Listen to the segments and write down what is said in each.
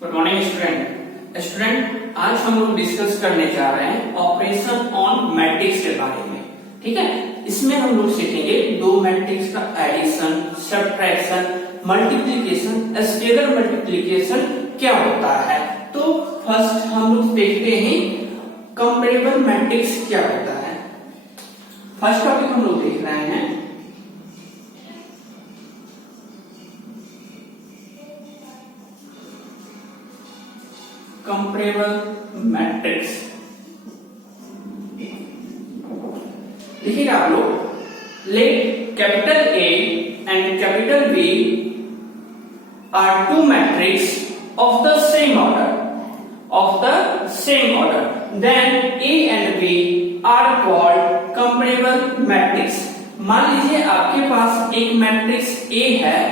Good morning student, आज हम लोग डिस्कस करने जा रहे हैं ऑपरेशन ऑन मैट्रिक्स के बारे में। ठीक है, इसमें हम लोग सीखेंगे दो मैट्रिक्स का addition, subtraction, multiplication, scalar multiplication क्या होता है। तो फर्स्ट हम लोग देखते हैं कंपेरेबल मैट्रिक्स क्या होता है। फर्स्ट टॉपिक हम लोग देख रहे हैं कंपेरेबल मैट्रिक्स। देखिएगा आप लोग, let capital A and capital B are two matrix of the same order, then A and B are called comparable matrix. मान लीजिए आपके पास एक मैट्रिक्स ए है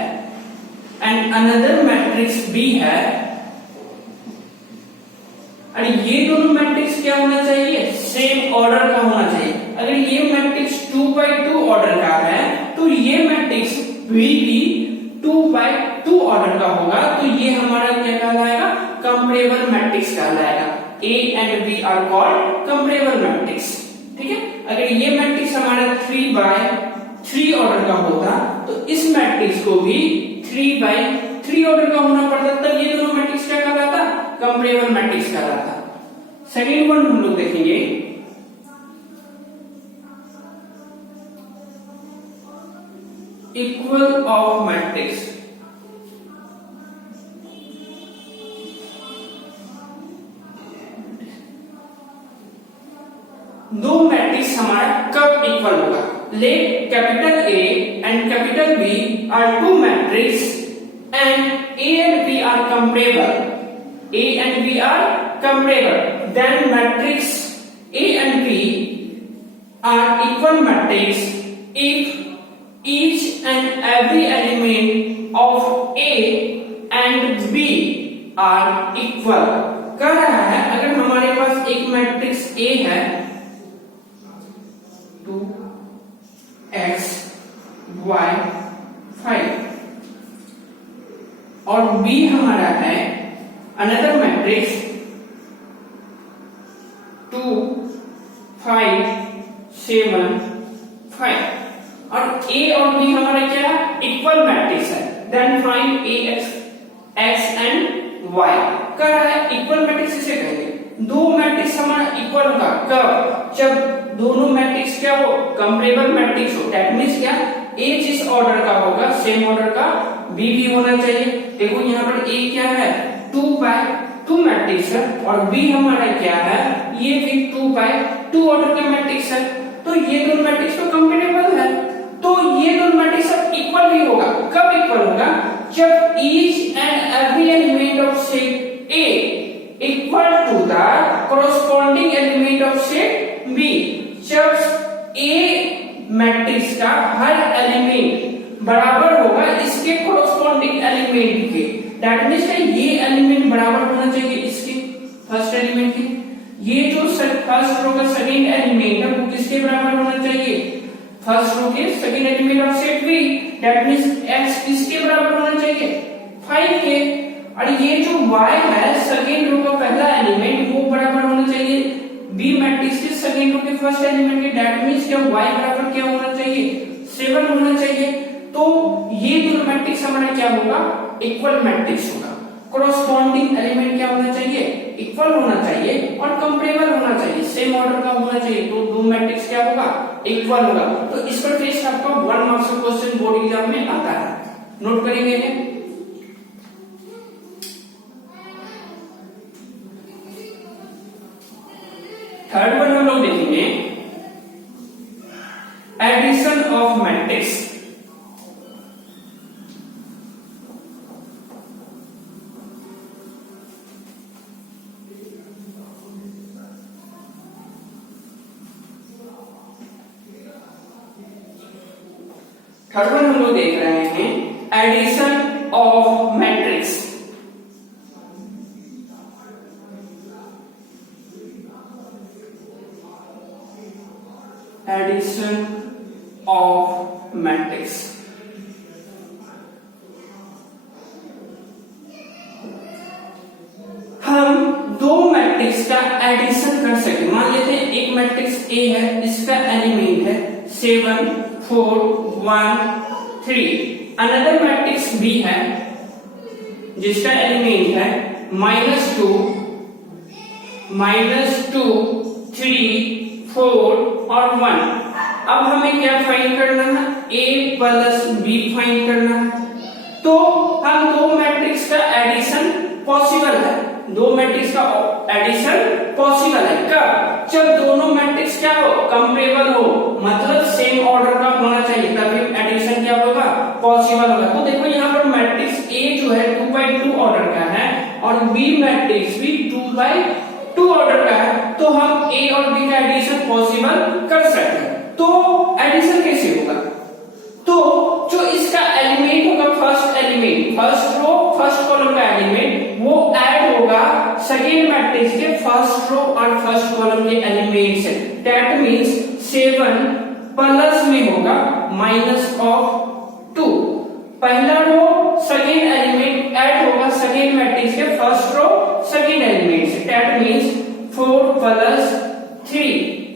एंड अनदर मैट्रिक्स बी है, और ये दोनों मैट्रिक्स क्या होना चाहिए, सेम ऑर्डर का होना चाहिए। अगर ये मैट्रिक्स 2x2 ऑर्डर का है तो ये मैट्रिक्स भी 2x2 ऑर्डर का होगा, तो ये हमारा क्या कहलाएगा, कंपेरेबल मैट्रिक्स कहलाएगा। A and B are called comparable matrix. ठीक है, अगर ये मैट्रिक्स हमारा 3x3 ऑर्डर का होता तो इस मैट्रिक्स को भी 3x3 ऑर्डर का होना पड़ता, तब ये दोनों मैट्रिक्स क्या कहलाता, कंपेरेबल मैट्रिक्स कहलाता। सेकेंड वन हम लोग देखेंगे इक्वल ऑफ मैट्रिक्स। दो मैट्रिक्स हमारा कब इक्वल होगा, let capital A and capital B are two matrix and A and B are comparable, A and B are comparable, then matrix A and B are equal matrix if each and every element of A and B are equal। कह रहा है अगर हमारे पास एक matrix A है 2x y 5 और B हमारा है अनदर मैट्रिक्स 2 5 7 5 और A और B हमारा क्या इक्वल मैट्रिक्स है, then find x and y। कह रहा है इक्वल मैट्रिक्स इसे कहेंगे, दो मैट्रिक्स हमारा इक्वल होगा कब, जब दोनों मैट्रिक्स क्या हो, कंपेरेबल मैट्रिक्स हो। दैट मींस क्या, A जिस ऑर्डर का होगा सेम ऑर्डर का B भी होना चाहिए। देखो यहाँ पर A क्या है 2x2 मैट्रिक्स है और B हमारा क्या है, ये भी 2x2 ऑर्डर का मैट्रिक्स है, तो ये दोनों मैट्रिक्स तो कंपेरेबल है, तो ये दोनों मैट्रिक्स अब इक्वल भी होगा। कब इक्वल होगा, जब each and every element of set A equal to the corresponding element of set B। जब A मैट्रिक्स का हर एलिमेंट बराबर होगा इसके कोरोस्पोंडिंग एलिमेंट के, दैट मींस ये एलिमेंट बराबर होना चाहिए इसके फर्स्ट एलिमेंट के, ये जो फर्स्ट रो का सेकंड एलिमेंट है वो किसके बराबर होना चाहिए, फर्स्ट रो के second element of set B, that means x किसके बराबर होना चाहिए 5 के, और ये जो y है सेकंड रो का पहला एलिमेंट वो बराबर होना चाहिए बी मैट्रिक्स के सेकंड रो के फर्स्ट एलिमेंट के, दैट मींस क्या y बराबर क्या होना चाहिए 7 होना चाहिए। तो ये दोनों मैट्रिक्स हमारा क्या होगा, इक्वल मैट्रिक्स होगा। कोरोस्पोंडिंग एलिमेंट क्या होना चाहिए, इक्वल होना चाहिए और कंपेरेबल होना चाहिए, सेम ऑर्डर का होना चाहिए, तो दो मैट्रिक्स क्या होगा, इक्वल होगा। तो इस पर टेस्ट आपका 1 मार्क्स का क्वेश्चन बोर्ड एग्जाम में आता है, नोट करेंगे। थर्ड वन हम लोग देखेंगे addition of matrix. Third one हम लोग देख रहे हैं addition of matrix. Addition of matrix. दो मैट्रिक्स का एडिशन कर सके। मान लेते हैं एक मैट्रिक्स ए है, इसका एलिमेंट है 7 4 1 3। अनदर मैट्रिक्स बी है जिसका एलिमेंट है -2 3 4 और 1। अब हमें क्या फाइंड करना है? a प्लस बी फाइंड करना है। तो हम दो मैट्रिक्स का एडिशन पॉसिबल है, दो मैट्रिक्स का एडिशन पॉसिबल है। कब? जब दोनों मैट्रिक्स क्या हो? कंपेरेबल हो, मतलब सेम ऑर्डर का होना चाहिए, तभी एडिशन क्या होगा? पॉसिबल होगा। तो देखो यहाँ पर मैट्रिक्स ए जो है 2/2 ऑर्डर का है और बी मैट्रिक्स भी 2/2 ऑर्डर का है, तो हम ए और बी का एडिशन पॉसिबल कर सकते हैं। तो एडिशन कैसे होगा? तो जो इसका एलिमेंट होगा, first element, first row first column का एलिमेंट, वो ऐड होगा सेकेंड मैट्रिक्स के फर्स्ट रो और फर्स्ट कॉलम के एलिमेंट से। दैट मींस 7 प्लस में होगा -2। पहला रो सेकेंड एलिमेंट ऐड होगा सेकेंड मैट्रिक्स के फर्स्ट रो सेकेंड एलिमेंट से। दैट मींस 4 प्लस 3,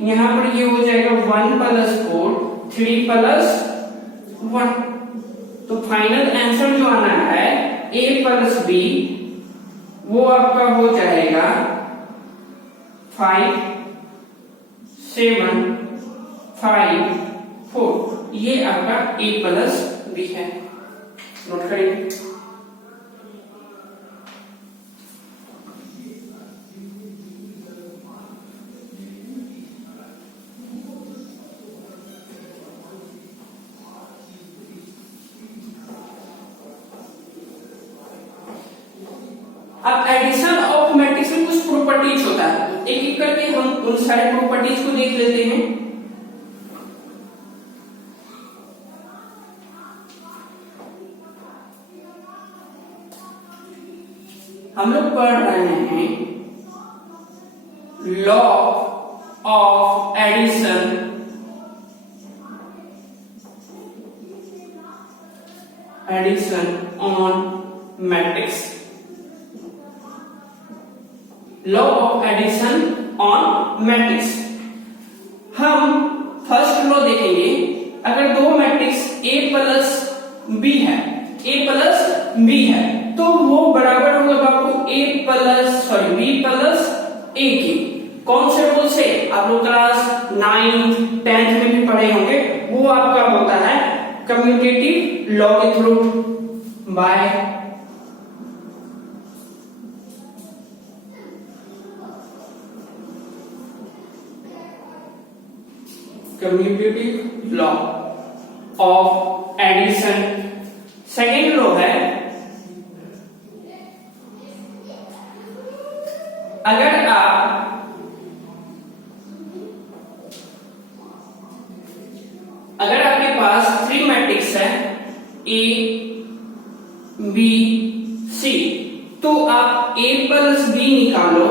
यहां पर ये हो जाएगा 1 प्लस 4 3 प्लस 1। तो फाइनल आंसर जो आना है a प्लस बी, वो आपका हो जाएगा 5 7 5 4। ये आपका a प्लस बी है। नोट करेंगे। अब एडिशन ऑफ मैट्रिक्स में कुछ प्रॉपर्टीज होता है, एक एक करके हम उन सारे प्रॉपर्टीज को देख लेते हैं। हम लोग पढ़ रहे हैं law of addition on matrix. Law of addition on matrix. हम फर्स्ट लॉ देखेंगे। अगर दो मैट्रिक्स A प्लस B है, A प्लस B है, तो वो बराबर होगा बाबू B प्लस A की। कौन से रूल से? आप लोग क्लास 9 10th में भी पढ़े होंगे। वो आपका होता है कम्यूटेटिव लॉ के through by commutative law of addition. Second law है, अगर आपके पास 3 मैट्रिक्स है A B C, तो आप A प्लस B निकालो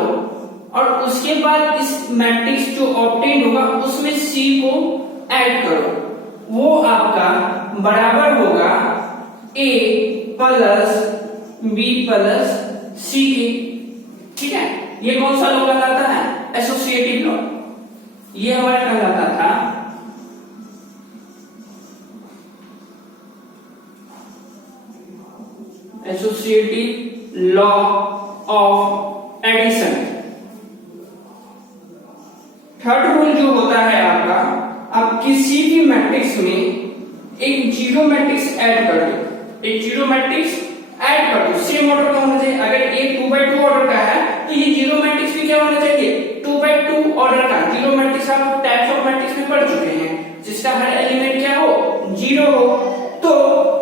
और उसके बाद इस मैट्रिक्स जो ऑब्टेन होगा उसमें C को ऐड करो। वो आपका बराबर होगा A plus B plus C के। ठीक है, ये कौन सा लॉ कहलाता है? Associative law. ये हमारा कहलाता था associative law of addition. Third rule जो होता है आपका, आप किसी भी मैट्रिक्स में एक जीरो मैट्रिक्स ऐड कर दो, एक जीरो मैट्रिक्स ऐड कर दो, सेम ऑर्डर का होना चाहिए। अगर A 2/2 ऑर्डर का है तो ये जीरो मैट्रिक्स भी क्या होना चाहिए? 2/2 ऑर्डर का। जीरो मैट्रिक्स आप टाइप्स ऑफ मैट्रिक्स में पढ़ चुके हैं, जिसका हर एलिमेंट क्या हो? जीरो हो। तो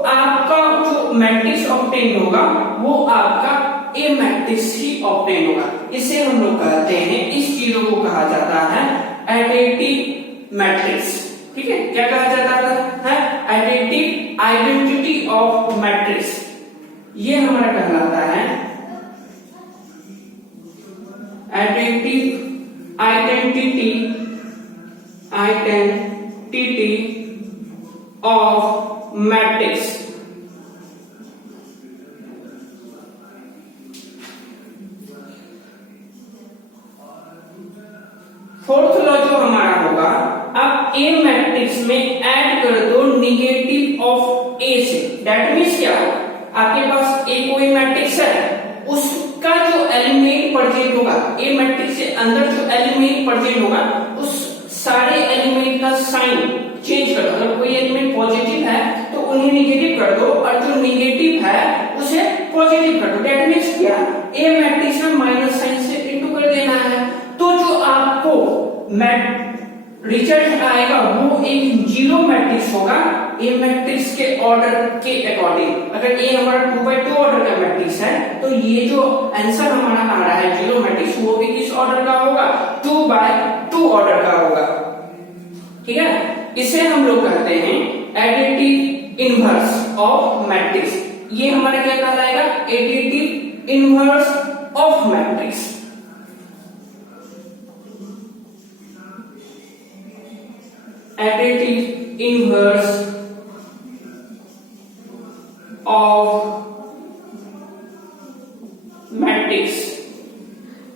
आपका जो मैट्रिक्स ऑब्टेन होगा वो आपका ए मैट्रिक्स ही ऑब्टेन होगा। इसे हम लोग कहते हैं, इस जीरो को कहा जाता है एडिटिव मैट्रिक्स। ठीक है, क्या कहा जाता है? Additive identity of matrix. ये हमारा कहलाता है additive identity of matrix. Fourth law जो हमारा होगा, अब ए मैट्रिक्स में ऐड कर दो निगेटिव ऑफ ए से। दैट मीन्स क्या होगा, आपके पास ए कोई मैट्रिक्स है, उसका जो एलिमेंट प्रेजेंट होगा, ए मैट्रिक्स के अंदर जो एलिमेंट प्रेजेंट होगा, उस सारे एलिमेंट का साइन चेंज कर दो। अगर कोई एलिमेंट पॉजिटिव है तो उन्हें निगेटिव कर दो, और जो निगेटिव है उसे पॉजिटिव कर दो। दैट मीन्स क्या, ए मैट्रिक्स में माइनस साइन से इनटू कर देना है। तो जो आपको रिजल्ट आएगा वो एक जीरो मैट्रिक्स होगा, ए मैट्रिक्स के ऑर्डर के अकॉर्डिंग। अगर ए हमारा 2x2 ऑर्डर का मैट्रिक्स है तो ये जो आंसर हमारा आ रहा है जीरो मैट्रिक्स, वो भी किस ऑर्डर का होगा, 2x2 ऑर्डर का होगा। ठीक है, इसे हम लोग कहते हैं एडिटिव इनवर्स ऑफ मैट्रिक्स। ये हमारा क्या कहलाएगा, additive inverse of matrix. Additive inverse of matrix.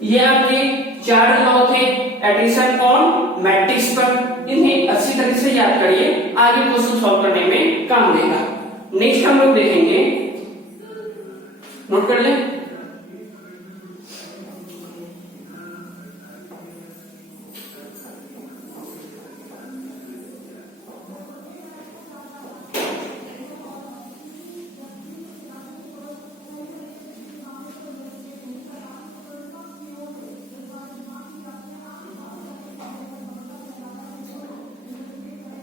ये आपके 4 लॉ थे एडिशन ऑन मैट्रिक्स पर। इन्हें अच्छी तरह से याद करिए, आगे क्वेश्चन सॉल्व करने में काम देगा। नेक्स्ट हम लोग देखेंगे, नोट कर लें,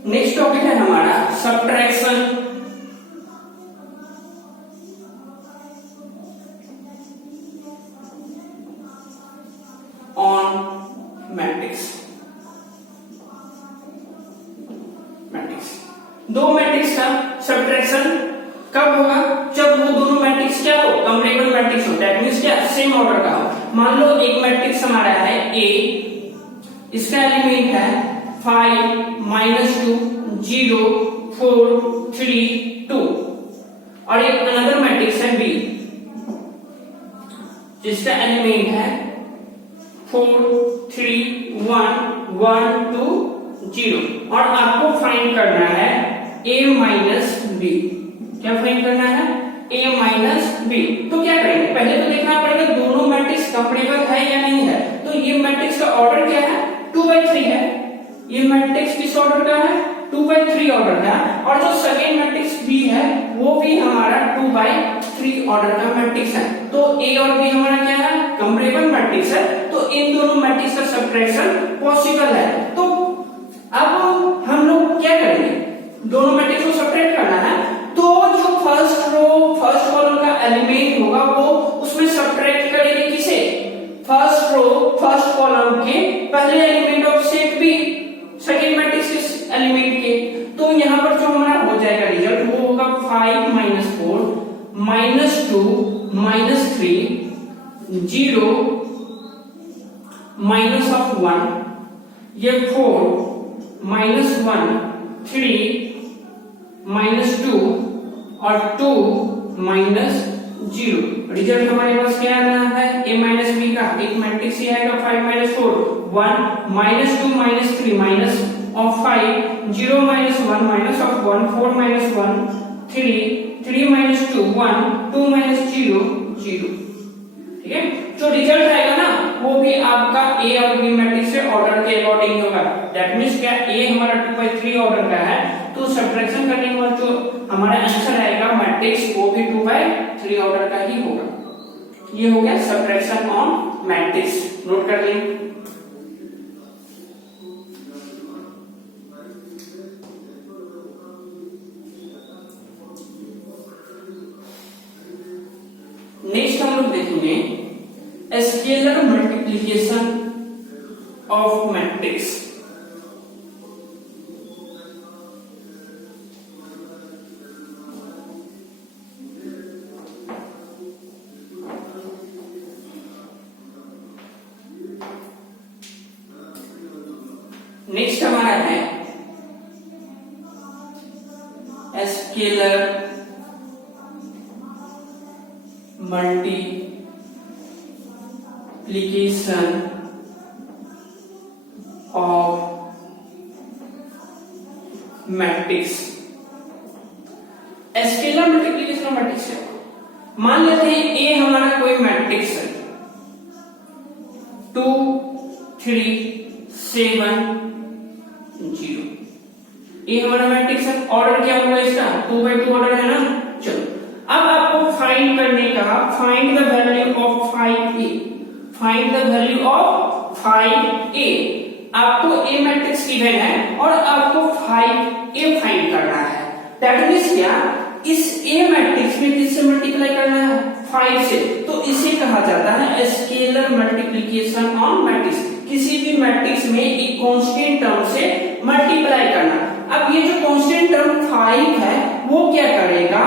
नेक्स्ट टॉपिक है हमारा सब्ट्रैक्शन ऑन मैट्रिक्स। दो मैट्रिक्स का सब्ट्रैक्शन कब होगा, जब वो दोनों मैट्रिक्स क्या हो, कंपैरेबल मैट्रिक्स हो। दैट मींस क्या, सेम ऑर्डर का हो। मान लो एक मैट्रिक्स हमारा है ए, इसका एलिमेंट है 5 -2 0 4 3 2, और एक अनदर मैट्रिक्स है बी जिसका एलिमेंट है 4 3 1 1 2 0, और आपको फाइंड करना है a माइनस बी। क्या फाइंड करना है, a माइनस बी। तो क्या करेंगे, पहले तो देखना पड़ेगा दोनों मैट्रिक्स कंपैरेबल है या नहीं है। तो ये मैट्रिक्स का ऑर्डर क्या है, 2/3 है। ये मैट्रिक्स किस ऑर्डर का है, 2/3 ऑर्डर का। और जो सेकेंड मैट्रिक्स बी है वो भी हमारा 2/3 ऑर्डर का मैट्रिक्स है। तो ए और बी हमारा क्या है, कंपैरेबल मैट्रिक्स है। तो इन दोनों मैट्रिक्स का सब्ट्रैक्शन पॉसिबल है। तो अब हम लोग क्या करेंगे, दोनों मैट्रिक्स को सब्ट्रैक्ट करना है। तो जो फर्स्ट रो फर्स्ट कॉलम का एलिमेंट होगा वो उसमें सब्ट्रैक्ट करेंगे किसे, फर्स्ट रो फर्स्ट कॉलम के पहले element of set B, second matrix के एलिमेंट के। तो यहां पर जो हमारा हो जाएगा रिजल्ट वो होगा 5 - 4 -2 -3 0 -1, ये 4 -1 3 -2 और 2 -0। रिजल्ट हमारे पास क्या आना है, a माइनस बी का एक मैट्रिक्स ही आएगा 5 - 4 1 -2 -3 माइनस ऑफ 5 0 -1 माइनस ऑफ 1 4 -1 3 3 -2 1 2 -0 0। ठीक है, जो रिजल्ट आएगा ना वो भी आपका ए और बी मैट्रिक्स से ऑर्डर के अकॉर्डिंग होगा। दैट मींस क्या, ए हमारा 2/3 ऑर्डर का है, तो सब्ट्रैक्शन करने के बाद जो हमारा आंसर आएगा मैट्रिक्स वो भी 2/3 ऑर्डर का ही होगा। ये हो गया सब्ट्रैक्शन ऑन मैट्रिक्स, नोट कर लें। नेक्स्ट हम लोग देखेंगे scalar multiplication of matrix. Next हमारा है scalar multiplication matrix. Scalar multiplication matrix है। मान लेते हैं ए हमारा कोई मैट्रिक्स है 2 3 7 0। ये हमारा मैट्रिक्स है। ऑर्डर क्या होगा इसका 2 by 2 ऑर्डर है ना। चलो अब आपको फाइंड करने का, find the value of 5a, find the value of 5a। आपको ए मैट्रिक्स गिवन है और आपको 5a फाइंड करना है। दैट मींस क्या, इस ए मैट्रिक्स में किससे मल्टीप्लाई करना है 5 से, तो इसे कहा जाता है स्केलर मल्टीप्लिकेशन ऑन मैट्रिक्स। किसी भी मैट्रिक्स में एक कांस्टेंट टर्म से मल्टीप्लाई करना। अब ये जो कांस्टेंट टर्म 5 है वो क्या करेगा,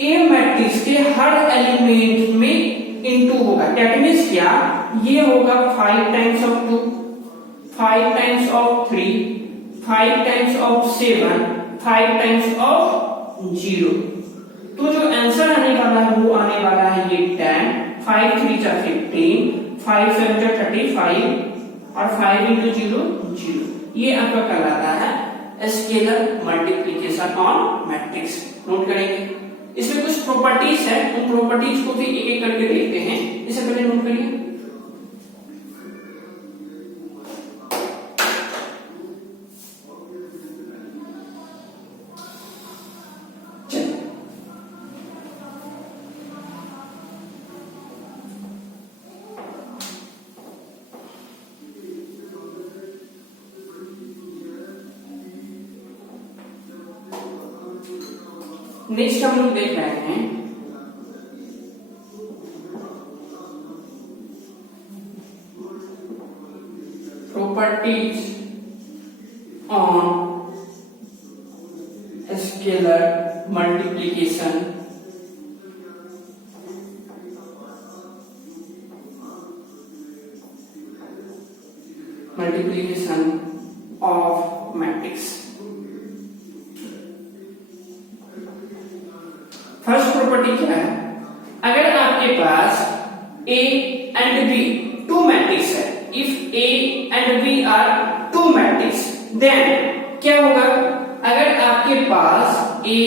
ए मैट्रिक्स के हर एलिमेंट में इनटू होगा। दैट मींस क्या, ये होगा 5 times of 2, 5 times of 3, 5 times of 7, 5 times of 0। तो जो आंसर आने वाला है वो आने वाला है ये 10, 5 3 जा 15, 5 7 जा 35 और 5 into 0 0। ये आपका कहलाता है scalar multiplication on matrix. Note करेंगे, इसमें कुछ प्रॉपर्टीज है, उन प्रॉपर्टीज को भी एक एक करके देखते हैं। इससे पहले नोट करिए, नेक्स्ट हम लोग देख रहे हैं properties on scalar multiplication of matrix. First property क्या है, अगर आपके पास A and B two matrix है, if A and B are two matrix, then क्या होगा, अगर आपके पास A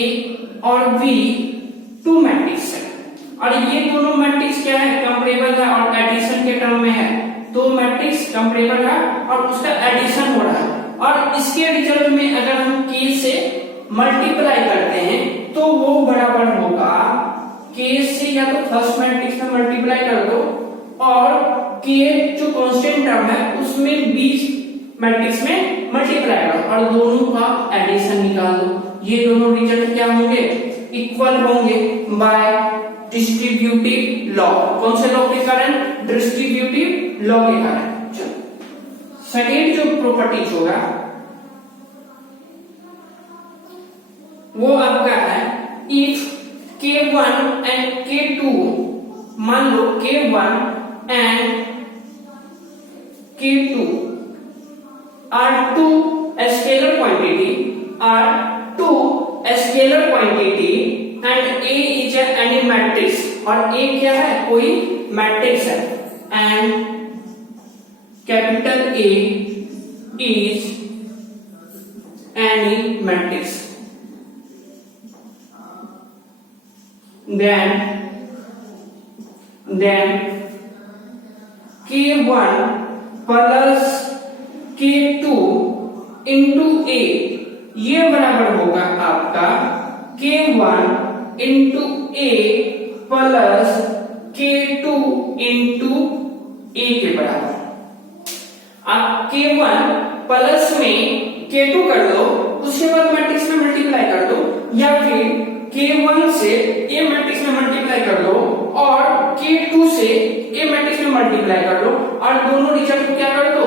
और B टू मैट्रिक्स है और ये दोनों मैट्रिक्स क्या है, कंपेरेबल है और एडिशन के टर्म में है, तो मैट्रिक्स कंपेरेबल है और उसका एडिशन हो रहा है और इसके रिजल्ट में अगर हम K से मल्टीप्लाई करते हैं तो वो बराबर होगा K से, या तो फर्स्ट मैट्रिक्स में मल्टीप्लाई कर दो और K जो कांस्टेंट टर्म है उसमें बीच मैट्रिक्स में मल्टीप्लाई करो और दोनों का एडिशन निकाल दो। ये दोनों रिजल्ट क्या होंगे, इक्वल होंगे बाय डिस्ट्रीब्यूटिव लॉ। कौन से लॉ के कारण, डिस्ट्रीब्यूटिव लॉ के कारण। चलो सेकेंड जो प्रॉपर्टीज होगा वो आपका है, इफ K1 and K2, मान लो K1 and K2 are two scalar quantity and A is any matrix, और A क्या है, कोई मैट्रिक्स है, and capital A is any matrix, then K1 plus K2 into A ये बराबर होगा आपका K1 into A plus K2 into A के बराबर। आप K1 प्लस में K2 कर दो, उसके बाद मैट्रिक्स में मल्टीप्लाई कर दो, या फिर K1 से A मैट्रिक्स में मल्टीप्लाई कर दो और K2 से A मैट्रिक्स में मल्टीप्लाई कर दो और दोनों रिजल्ट को क्या कर दो,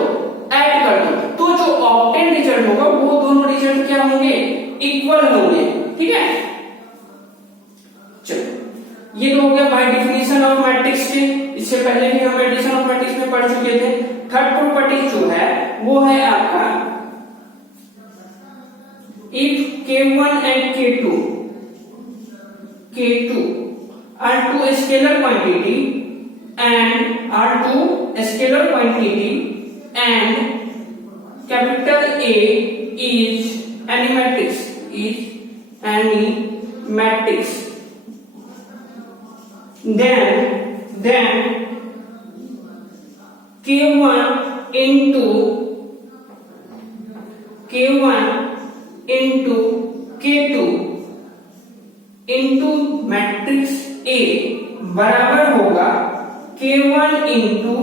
ऐड कर दो, तो जो ऑब्टेन रिजल्ट होगा वो दोनों रिजल्ट क्या होंगे, इक्वल होंगे। ठीक है, चलो ये तो हो गया बाय डेफिनेशन ऑफ मैट्रिक्स के। इससे पहले भी हम एडिशन ऑफ मैट्रिक्स में पढ़ चुके थे। थर्ड प्रॉपर्टी जो है वो है आपका, if K1 and K2 are two scalar quantity and capital A is any matrix then K1 into K2 into matrix A बराबर होगा K1 into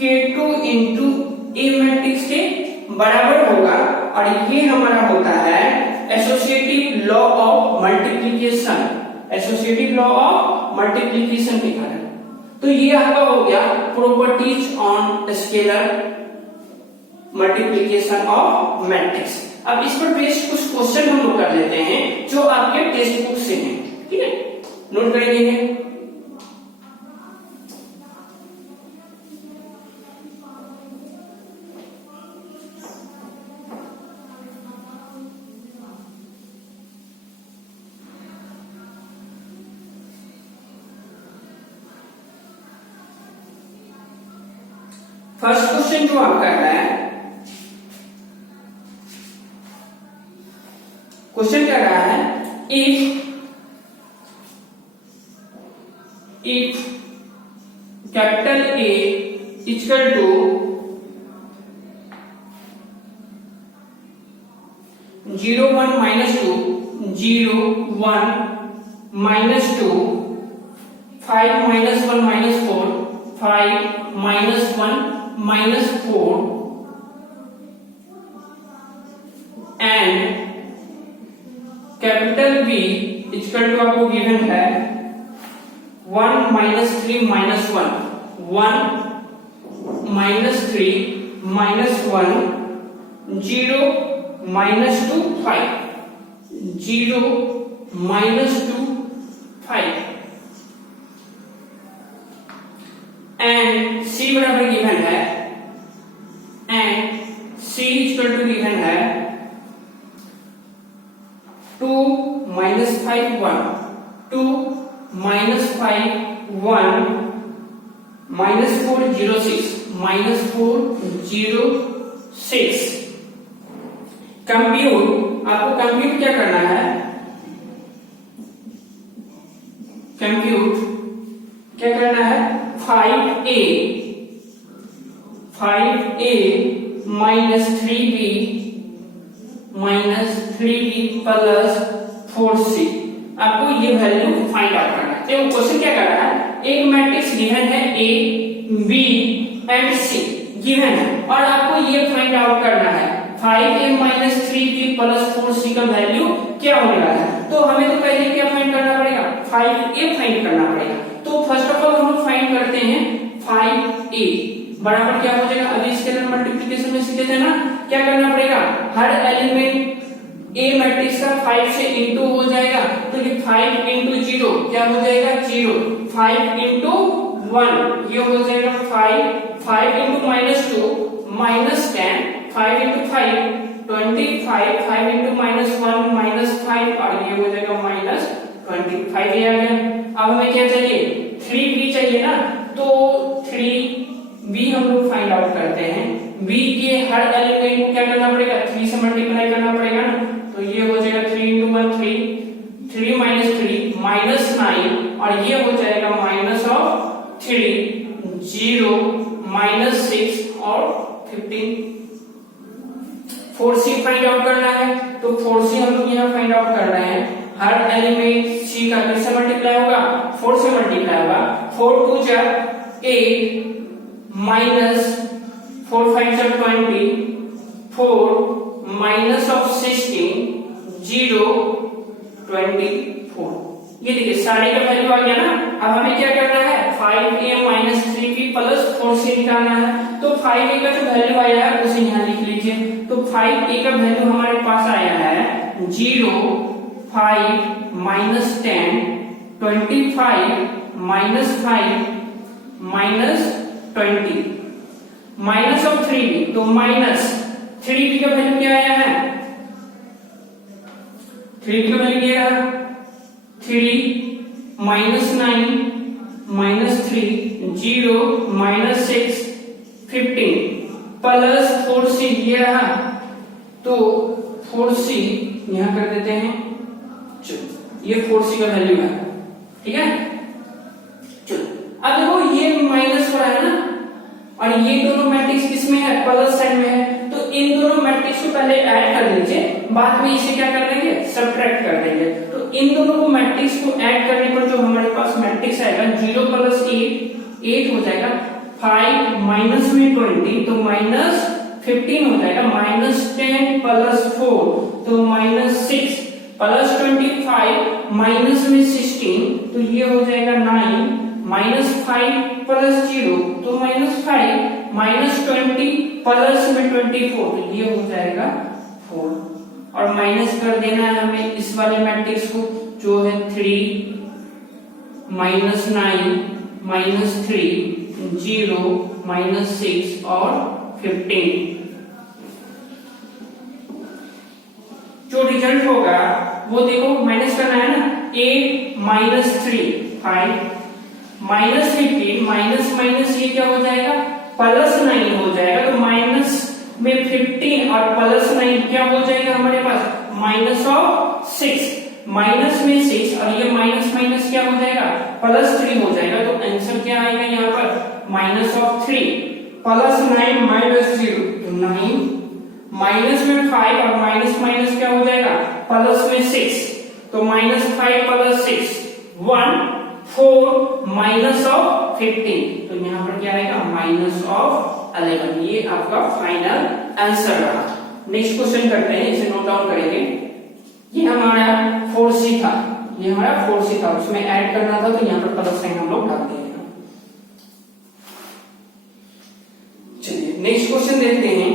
K2 into A matrix के बराबर होगा। और ये हमारा होता है एसोसिएटिव लॉ ऑफ मल्टीप्लिकेशन के कारण। तो ये आपका हो गया properties on scalar multiplication of matrix. अब इस पर बेस्ड कुछ क्वेश्चन हम लोग कर लेते हैं जो आपके टेक्स्ट बुक से हैं, ठीक है, नोट करेंगे। फर्स्ट क्वेश्चन जो आप कर रहे हैं, क्वेश्चन कह रहा है if capital A equal to 0 1 -2 0 1 -2 5 -1 -4 5 -1 -4 and capital B equal to आपको गिवन है 1 -3 -1 1 -3 -1 0 -2 5 0 -2 5 and C बराबर गिवन है and C equal to given है 2 -5 1 2 -5 1 -4 0 6 -4 0 6 कंप्यूट। आपको कंप्यूट क्या करना है, कंप्यूट क्या करना है 5A -3B प्लस 4C। आपको ये वैल्यू फाइंड आउट करना है। देखो क्वेश्चन क्या कर रहा है, एक मैट्रिक्स गिवन है A B and C given है और आपको ये फाइंड आउट करना है 5A -3B प्लस 4C का वैल्यू क्या होने वाला है। तो हमें तो पहले क्या फाइंड करना पड़ेगा, 5A फाइंड करना पड़ेगा। तो फर्स्ट ऑफ ऑल हम लोग फाइंड करते हैं 5A बराबर क्या हो जाएगा, अभी स्केलर मल्टीप्लिकेशन में सीखे थे ना, क्या करना पड़ेगा, हर एलिमेंट A मैट्रिक्स का 5 से इंटू हो जाएगा। तो ये 5 इंटू 0 क्या हो जाएगा 0, 5 इंटू 1 ये हो जाएगा 5 इंटू -2 -10 5 इंटू 5 25 5 इंटू -1 -5 और ये हो जाएगा -25। ये आ गया। अब हमें क्या चाहिए 3B चाहिए ना, तो 3B हम लोग फाइंड आउट करते हैं। B के हर एलिमेंट को क्या करना पड़ेगा 3 से मल्टीप्लाई करना पड़ेगा ना, तो ये हो जाएगा 3 इंटू 1 3 3 -3 -9 और ये हो जाएगा -3 0 -6 और 15। 4C फाइंड आउट करना है, तो 4C हम लोग यहाँ फाइंड आउट कर रहे हैं। हर एलिमेंट C का किससे मल्टीप्लाई होगा 4 से मल्टीप्लाई होगा। 4 2 जा 8 -4 5 जा 20 4 -16 0 24। ये देखिए सारे का वैल्यू आ गया ना। अब हमें क्या करना है 5A -3B प्लस 4C निकालना है। तो 5A का जो वैल्यू आया है उसे यहाँ लिख लीजिए। तो 5A का वैल्यू हमारे पास आया है 0 5 -10 25 -5 -20 माइनस ऑफ 3B, तो माइनस 3B का वैल्यू क्या आया है 3B का वैल्यू क्या है 3 -9 -3 0 -6 15 प्लस 4C ये रहा। तो 4c यहां कर देते हैं। चलो ये 4c का वैल्यू है, ठीक है। चलो अब देखो ये माइनस हो रहा है ना, और ये दोनों मैट्रिक्स किसमें है, प्लस साइन में है, तो इन दोनों मैट्रिक्स को पहले ऐड कर लीजिए, बाद में इसे क्या कर देंगे, सब्ट्रैक्ट कर देंगे। तो इन दोनों को मैट्रिक्स को ऐड करने पर जो हमारे पास मैट्रिक्स आएगा 0 + 8 हो जाएगा। 5 माइनस में 20 तो -15 हो जाएगा। -10 + 4 तो -6 + 25 माइनस में 16 तो ये हो जाएगा 9। -5 + 0 तो -5 -20 प्लस में 24 तो ये हो जाएगा 4। और माइनस कर देना है हमें इस वाले मैट्रिक्स को जो है 3 -9 -3 0 -6 और 15। जो रिजल्ट होगा वो देखो माइनस करना है ना, 8 - 3 5 -15 माइनस माइनस ये क्या हो जाएगा, +9 हो जाएगा। तो माइनस में 15 और +9 क्या हो जाएगा हमारे पास, -6 माइनस में 6 और ये माइनस माइनस क्या हो जाएगा, +3 हो जाएगा। तो आंसर क्या आएगा यहाँ पर, -3 +9 - 0 तो 9 माइनस में 5 और माइनस माइनस क्या हो जाएगा, प्लस में 6 तो -5 + 6 1 4 -15 तो यहाँ पर क्या आएगा, -11। ये आपका फाइनल आंसर रहा। नेक्स्ट क्वेश्चन करते हैं, इसे नोट डाउन करेंगे। ये हमारा 4c था, ये हमारा 4c था, उसमें ऐड करना था तो यहाँ पर प्लस साइन हम लोग डाल देंगे। चलिए नेक्स्ट क्वेश्चन देखते हैं।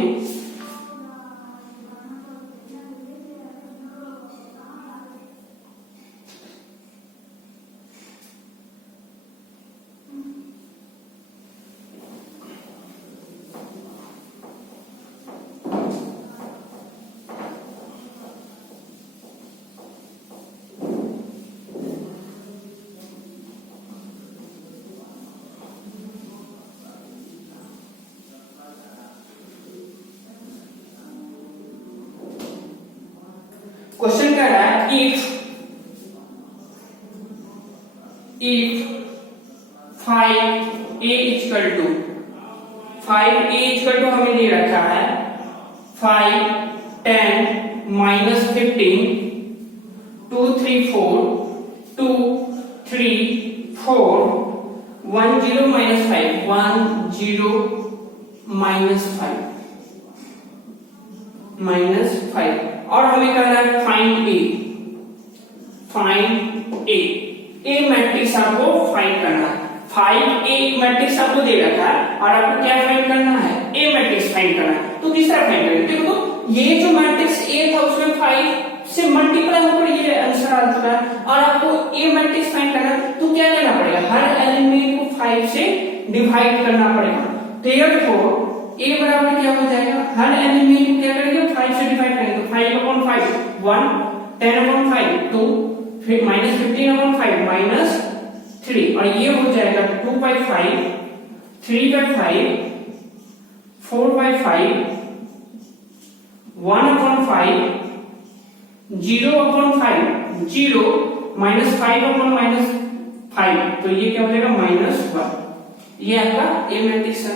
क्वेश्चन कह रहा है इफ 5a इक्वल टू हमें दे रखा है 5 10 -15 2 3 4 2 3 4 1 0 -5 1 0 -5 और हमें करना है फाइंड ए मैट्रिक्स आपको फाइंड करना है। 5a मैट्रिक्स आपको दे रखा है और आपको क्या फाइंड करना है, ए मैट्रिक्स फाइंड करना है। तो किस तरह फाइंड करेंगे, देखो तो ये जो मैट्रिक्स ए था उसमें 5 से मल्टीप्लाई होकर ये आंसर आ चुका है और आपको ए मैट्रिक्स फाइंड करना है। तो क्या करना पड़ेगा, हर एलिमेंट को 5 से डिवाइड करना पड़ेगा। देयरफॉर a बराबर क्या हो जाएगा, हर एलिमेंट को क्या करेंगे, 5 से डिवाइड करेंगे। तो 5/5 1 10/5 2 फिर -15/5 -3 और ये हो जाएगा 2/5 3/5 4/5 1/5 0/5 0 -5/5 तो ये क्या हो जाएगा, -1। ये आपका ए मैट्रिक्स है।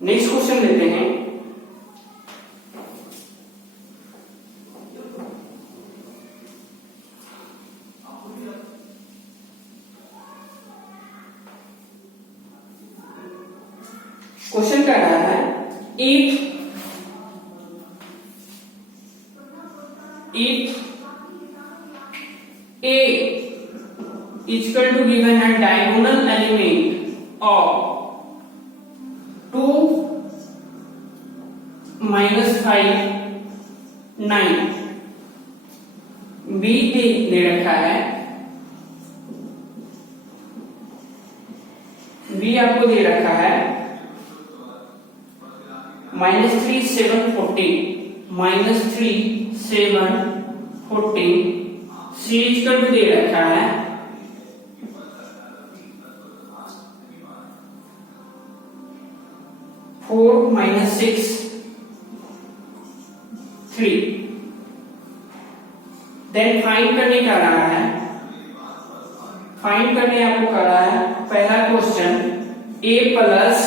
नेक्स्ट क्वेश्चन लेते हैं। क्वेश्चन कह रहा है if a equal to given है डायगोनल एलिमेंट ऑफ 2 -5 9 b दे रखा है, b आपको दे रखा है -3 7 14 -3 7 14 c इक्वल टू दे रखा है 4 -6 3 फाइंड करने का रहा है, फाइंड करने आपको कर रहा है पहला question a plus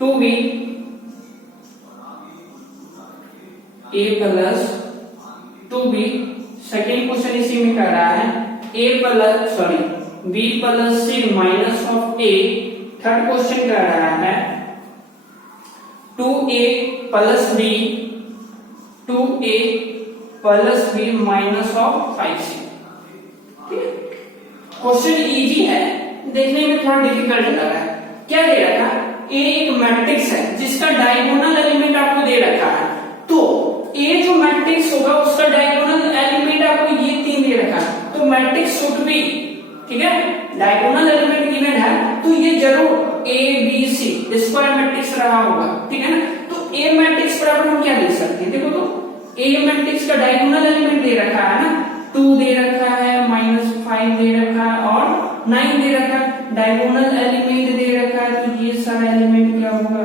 2b, a plus 2b। Second question इसी में कर रहा है b plus c minus of a। Third question कर रहा है 2a plus b, 2a plus b minus of 5c। Question easy है, देखने में थोड़ा डिफिकल्ट लग रहा है। क्या दे रखा है? ए एक मैट्रिक्स है जिसका डायगोनल एलिमेंट आपको दे रखा है, तो ए जो मैट्रिक्स होगा उसका डायगोनल एलिमेंट आपको ये 3 दे रखा है, तो मैट्रिक्स शुड बी, ठीक है, डायगोनल एलिमेंट गिवन है तो ये जरूर A B C square matrix रहा होगा, ठीक है ना। तो ए मैट्रिक्स बराबर हम क्या लिख सकते हैं? देखो तो ए मैट्रिक्स का डायगोनल एलिमेंट दे रखा है ना, 2 दे रखा है, -5 दे रखा है और 9 दे रखा है। डायगोनल एलिमेंट दे रखा है तो ये सारा एलिमेंट क्या होगा?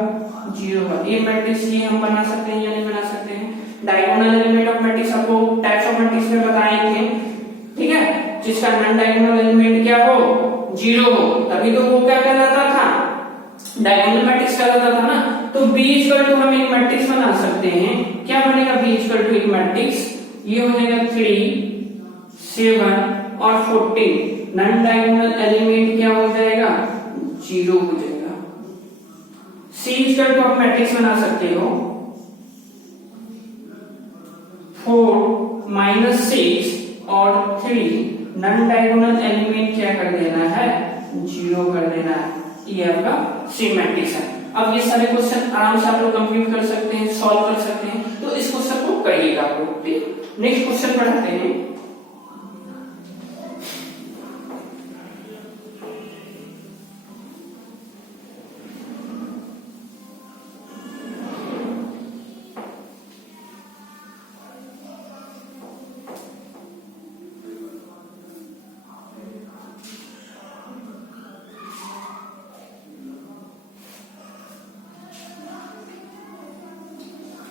0 होगा। ये मैट्रिक्स ये हम बना सकते हैं या नहीं बना सकते हैं? डायगोनल एलिमेंट ऑफ मैट्रिक्स आपको टाइप्स ऑफ मैट्रिक्स में बताएंगे, ठीक है, जिसका नॉन डायगोनल एलिमेंट क्या हो? 0 हो, तभी तो वो क्या कहलाता था? डायगोनल मैट्रिक्स कहलाता था ना। तो B इक्वल टू हम एक मैट्रिक्स बना सकते हैं। क्या बनेगा B इक्वल टू एक मैट्रिक्स? ये हो जाएगा 3 7 और 14। नॉन डायगोनल एलिमेंट क्या हो जाएगा? 0 हो जाएगा। C इक्वल टू आप मैट्रिक्स बना सकते हो 4 -6 और 3। नॉन डायगोनल एलिमेंट क्या कर देना है? 0 कर देना है। ये आपका C मैट्रिक्स है। अब ये सारे क्वेश्चन आराम से आप लोग कंप्लीट कर सकते हैं, सॉल्व कर सकते हैं, तो इस क्वेश्चन को करिएगा आप लोग, ठीक। नेक्स्ट क्वेश्चन पढ़ाते हैं।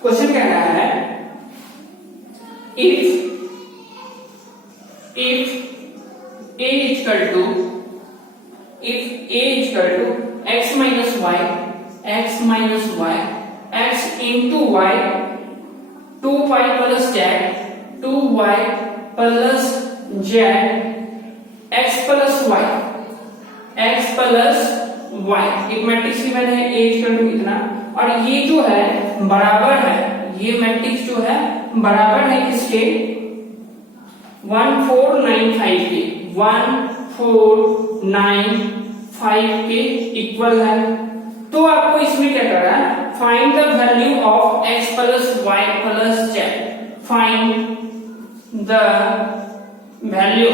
क्वेश्चन कह रहा है if a equal to x minus y x into y 2y plus z 2y plus z x plus y एक मैट्रिक्स गिवन है a इक्वल टू कितना, और ये जो है बराबर है, ये मैट्रिक्स जो है बराबर है किसके? 1495 के, 1495 के इक्वल है। तो आपको इसमें क्या करना है? Find the value of x plus y plus z। Find the value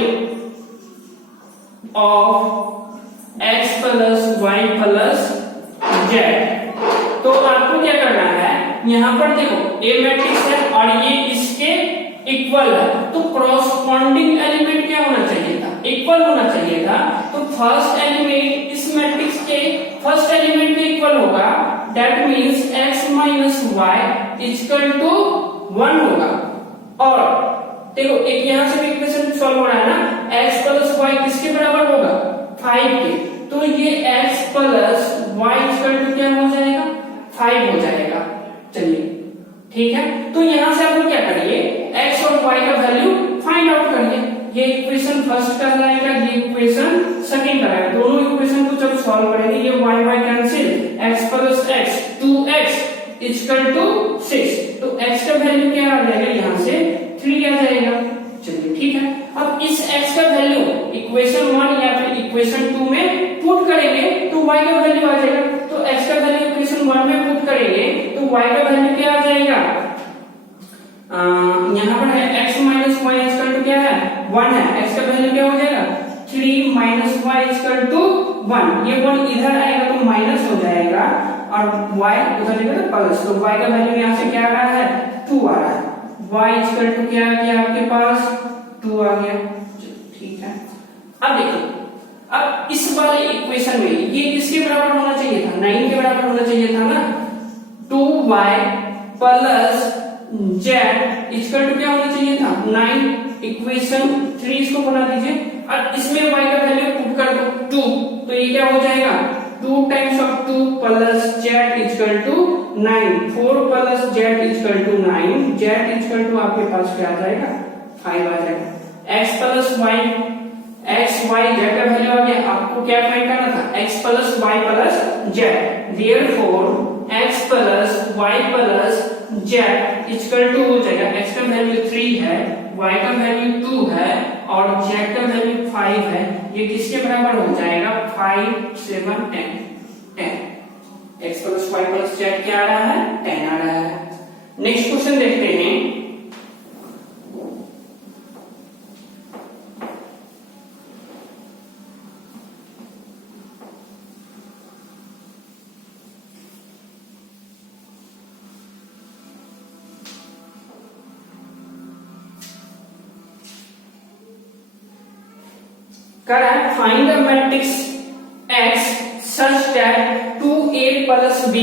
of x plus y plus z। तो आपको क्या करना है? यहां पर देखो ए मैट्रिक्स है और ये इसके इक्वल है, तो कॉरस्पॉन्डिंग एलिमेंट क्या होना चाहिए था? इक्वल होना चाहिए था। तो फर्स्ट एलिमेंट इस मैट्रिक्स के फर्स्ट एलिमेंट के इक्वल होगा, that means x minus y equal to 1 होगा। और देखो एक यहां से भी इक्वेशन सॉल्व हो रहा है ना, x प्लस y किसके बराबर होगा? 5 के। तो ये x plus y equal to क्या हो जाएगा? 5 हो जाएगा। चलिए ठीक है, तो यहां से आप लोग क्या करिए? x और y का वैल्यू फाइंड आउट करिए। ये इक्वेशन फर्स्ट कहलाएगा, ये इक्वेशन सेकंड कहलाएगा। दोनों इक्वेशन को जब सॉल्व करेंगे ये y cancel, x plus x 2x equal to 6। तो x का वैल्यू क्या आ जाएगा? यहां से 3 आ जाएगा। चलिए ठीक है, अब इस x का वैल्यू इक्वेशन 1 या फिर इक्वेशन 2 में पुट करेंगे तो y का वैल्यू आ जाएगा। तो x का वैल्यू इक्वेशन 1 में पुट करेंगे तो y का वैल्यू क्या आ जाएगा? यहां पर है x minus y equal to क्या है? 1 है। x का वैल्यू क्या हो जाएगा? 3 माइनस y इक्वल टू 1। ये 1 इधर आएगा तो माइनस हो जाएगा और y उधर जाएगा तो प्लस। तो y का वैल्यू यहां से क्या आ रहा है? 2 आ रहा है। y इक्वल टू क्या आ गया आपके पास? 2 आ गया। ठीक है, अब देखिए, अब इस वाले इक्वेशन में ये किसके बराबर होना चाहिए था? 9 के बराबर होना चाहिए था ना। 2y plus z equal to क्या होना चाहिए था 9। इक्वेशन 3 इसको बना दीजिए और इसमें y का वैल्यू पुट कर दो 2, तो ये क्या हो जाएगा 2 times of 2 plus z equal to 9। 4 plus z equal to 9, z equal to आपके पास क्या आ जाएगा 5 आ जाएगा। x plus y, x y z का वैल्यू आ गया, आपको क्या फाइंड करना था x plus y plus z. Therefore x plus y plus z equal to हो जाएगा, x का वैल्यू 3 है, y का वैल्यू 2 है और z का वैल्यू 5 है। ये किसके बराबर हो जाएगा 5 7 10 10। x plus y plus z क्या आ रहा है 10 आ रहा है। नेक्स्ट क्वेश्चन देखते हैं। Correct. Find the matrix X such that 2a plus b,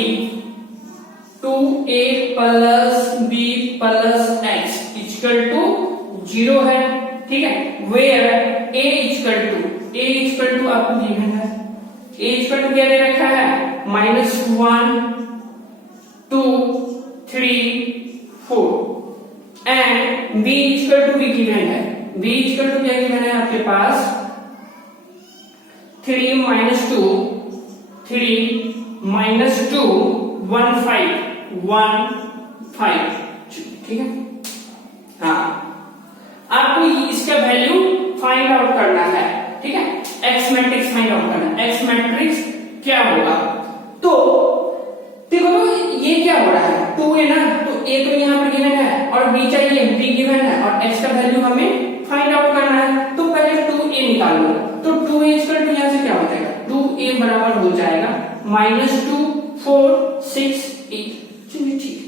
2a plus b plus x equal to 0 है, ठीक है। Where a equal to आपको गिवन है, a equal to क्या दे रखा है -1 2 3 4 एंड b equal to भी गिवन है, b equal to क्या गिवन है आपके पास 3 minus 2 1 5, ठीक है। हाँ, आपको इसका वैल्यू फाइंड आउट करना है, ठीक है। एक्स मैट्रिक्स फाइंड आउट करना है। एक्स मैट्रिक्स क्या होगा, तो देखो तो ये क्या हो रहा है 2 है ना, तो a तो यहाँ पर गिवन है और b चाहिए, b गिवन है और x का वैल्यू हमें फाइंड आउट करना है। तो पहले 2a निकालो, तो 2a इक्वल टू यहाँ से क्या हो जाएगा 2a बराबर हो जाएगा -2 4 6 8। चलिए ठीक है।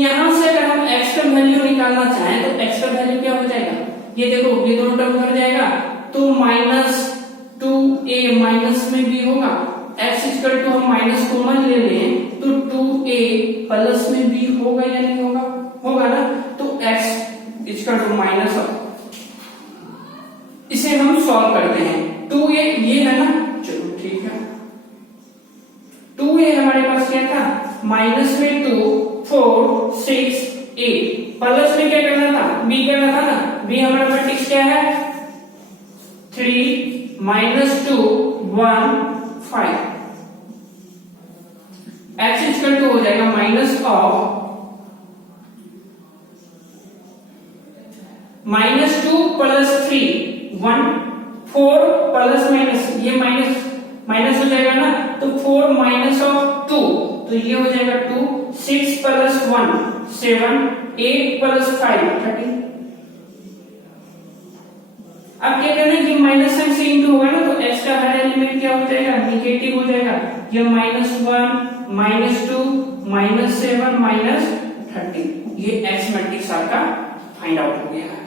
यहां से अगर हम x का वैल्यू निकालना चाहें तो x का वैल्यू क्या हो जाएगा, ये देखो ये दोनों टर्म भर जाएगा तो -2a माइनस में भी होगा, x इक्वल टू हम माइनस कॉमन ले लें तो 2a प्लस में भी होगा या नहीं होगा, होगा ना। तो x इक्वल टू माइनस, इसे हम सॉल्व करते हैं। 2a ये है ना, चलो ठीक है। 2a हमारे पास क्या था माइनस में 2 4 6 8, प्लस में क्या करना था b करना था ना, b हमारा मैट्रिक्स क्या है 3 -2 1 5। x इक्वल टू हो जाएगा minus of -2 plus 3 1 4 plus minus, ये माइनस हो जाएगा ना, तो 4 माइनस ऑफ 2, तो ये हो जाएगा 2 6 प्लस 1 7 8 प्लस 5 13। अब क्या करना है कि माइनस साइन से इंटू होगा ना, तो x का हर एलिमेंट क्या हो जाएगा निगेटिव हो जाएगा। ये -1 -2 -7 -13, ये x मैट्रिक्स आपका फाइंड आउट हो गया है।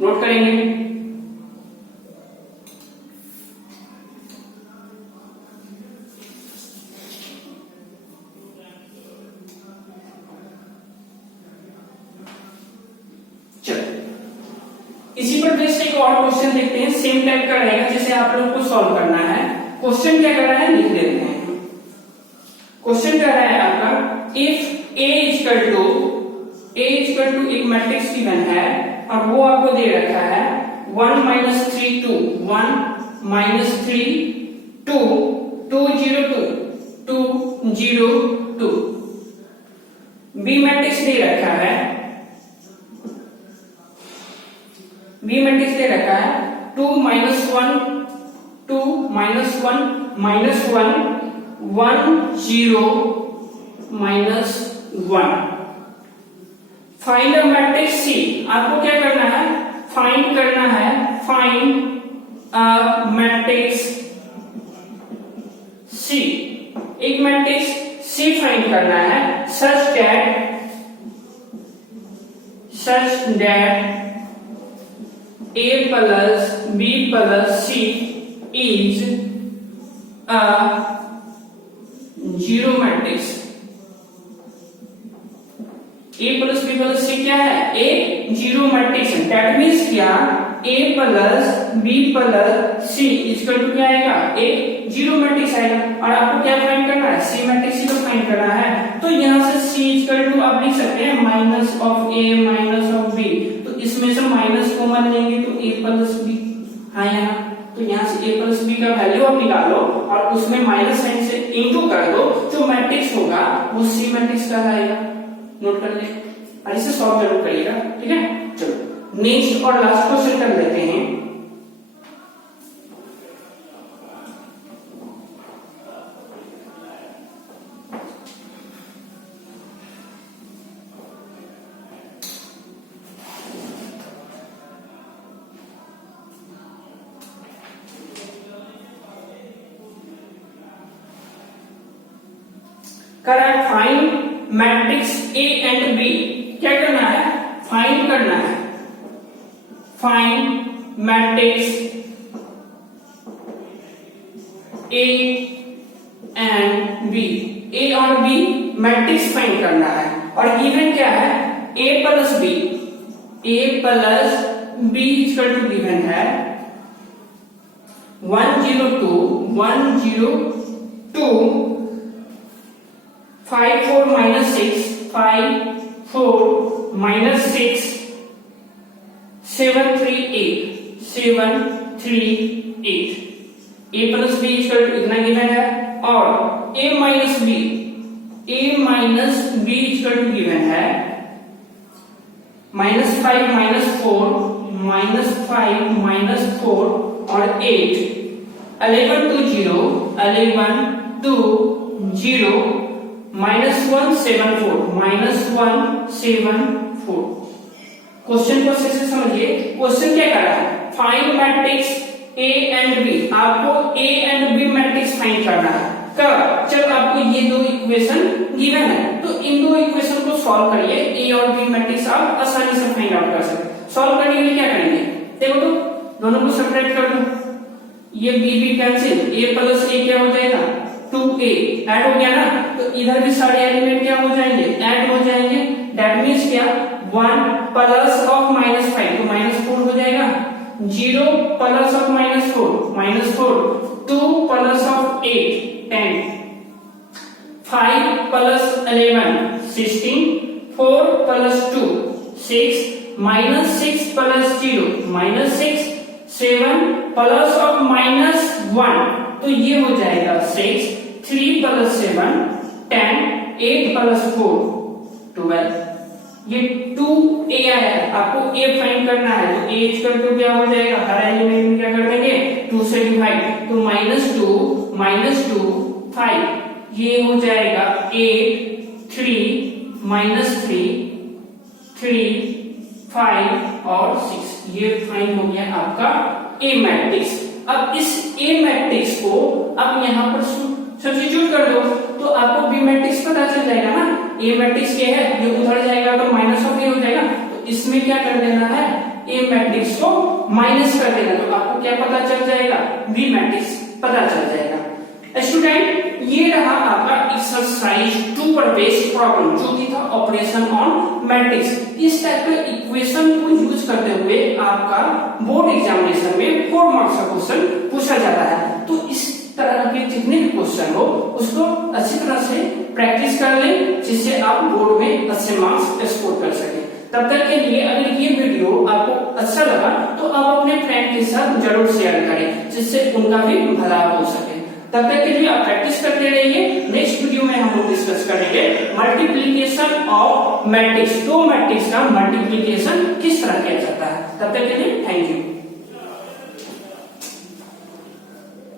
नोट करेंगे। इसी पर बेस्ड एक और क्वेश्चन देखते हैं, सेम टाइप का रहेगा जिसे आप लोगों को सॉल्व करना है। क्वेश्चन क्या कर रहा है लिख देते हैं। क्वेश्चन क्या रहा है आपका, इफ a इक्वल टू एक मैट्रिक्स गिवन है और वो आपको दे रखा है 1 -3 2 1 -3 2 2 0 2 2 0 2। b मैट्रिक्स दे रखा है, b मैट्रिक्स दे रखा है 2 -1 2 -1 -1 1 0 -1। Find the matrix C। आपको क्या करना है फाइंड करना है, फाइंड मैट्रिक्स C। एक मैट्रिक्स C फाइंड करना है such that A plus B plus C is a zero matrix। A C क्या है, ए जीरो मैट्रिक्स है। दैट मीन्स क्या, A plus B plus C equal to क्या आएगा, ए zero matrix आएगा। और आपको क्या फाइंड करना है, सी मैट्रिक्स ही तो फाइंड करना है। तो यहाँ से सी इक्वल टू आप लिख सकते हैं minus of a minus of b. तो इसमें से माइनस कॉमन लेंगे तो ए प्लस बी, हाँ यहाँ तो यहाँ से ए प्लस बी का वैल्यू आप निकालो और उसमें माइनस साइन से इंटू कर दो, जो मैट्रिक्स होगा वो सी मैट्रिक्स कहलाएगा। नोट कर ले और इसे सॉल्व जरूर करिएगा, ठीक है। चलो नेक्स्ट और लास्ट क्वेश्चन कर लेते हैं। Correct, find matrix A and B. क्या करना है, फाइंड करना है, find matrix A and B. A और बी मैट्रिक्स फाइंड करना है और गिवन क्या है, A plus B. A plus B equal to given है 102 102 5 4 minus 6 5 4 minus 6 7 3 8 7 3 8। a plus B equal to इतना गिवन है और a minus b equal to given है -5 -4 -5 और 8। 11 2 0 11 2 0 -174 -174। क्वेश्चन को अच्छे से समझिए। क्वेश्चन क्या कर रहा है, find matrix A and B. आपको A and B matrix find करना है। कब, जब आपको ये दो इक्वेशन गिवन है तो इन दो इक्वेशन को सॉल्व करिए। ए और बी मैट्रिक्स आप आसानी से फाइंड आउट कर सकते। सॉल्व करने के लिए क्या करेंगे, देखो तो दोनों को सेपरेट कर दो, ये बी कैंसिल, ए प्लस ए क्या हो जाएगा 2a, ऐड हो गया ना। तो इधर भी सारे एलिमेंट क्या हो जाएंगे, ऐड हो जाएंगे। दैट मीन्स क्या, 1 प्लस ऑफ -5 तो -4 हो जाएगा। 0 plus of -4 2 plus of 8 10 5 plus 11 16 4 plus 2 6 -6 plus 0 -6 7 plus of -1 तो ये हो जाएगा 6 3 प्लस 7 10 8 प्लस 4 12। ये 2a आया है, आपको a फाइंड करना है तो a इक्वल टू क्या हो जाएगा, हर एलिमेंट में क्या कर देंगे 2 से डिवाइड, तो -2 5 ये हो जाएगा 8 3 3 5 और 6। ये फाइंड हो गया आपका a मैट्रिक्स। अब इस a मैट्रिक्स को आप यहाँ पर सब्स्टिट्यूट कर दो तो आपको b मैट्रिक्स पता चल जाएगा ना। a मैट्रिक्स ये है, ये उधर जाएगा तो माइनस ऑफ a हो जाएगा, तो इसमें क्या कर देना है, a मैट्रिक्स को माइनस कर देना, तो आपको क्या पता चल जाएगा, b मैट्रिक्स पता चल जाएगा। स्टूडेंट ये रहा आपका एक्सरसाइज 2 पर बेस्ड प्रॉब्लम जो कि था ऑपरेशन ऑन मैट्रिक्स। इस टाइप के इक्वेशन को यूज करते हुए आपका बोर्ड एग्जामिनेशन में 4 मार्क्स का क्वेश्चन पूछा जाता है। तो इस तरह के जितने भी क्वेश्चन हो उसको अच्छी तरह से प्रैक्टिस कर लें, जिससे आप बोर्ड में अच्छे मार्क्स स्कोर कर सकें। तब तक के लिए अगर ये वीडियो आपको अच्छा लगा तो आप अपने फ्रेंड के साथ जरूर शेयर करें, जिससे उनका भी भला हो सके। तब तक के लिए आप प्रैक्टिस करते रहिए। नेक्स्ट वीडियो में हम लोग डिस्कस करेंगे मल्टीप्लीकेशन ऑफ मैट्रिक्स। दो मैट्रिक्स का मल्टीप्लीकेशन किस तरह किया जाता है। तब तक के लिए थैंक यू।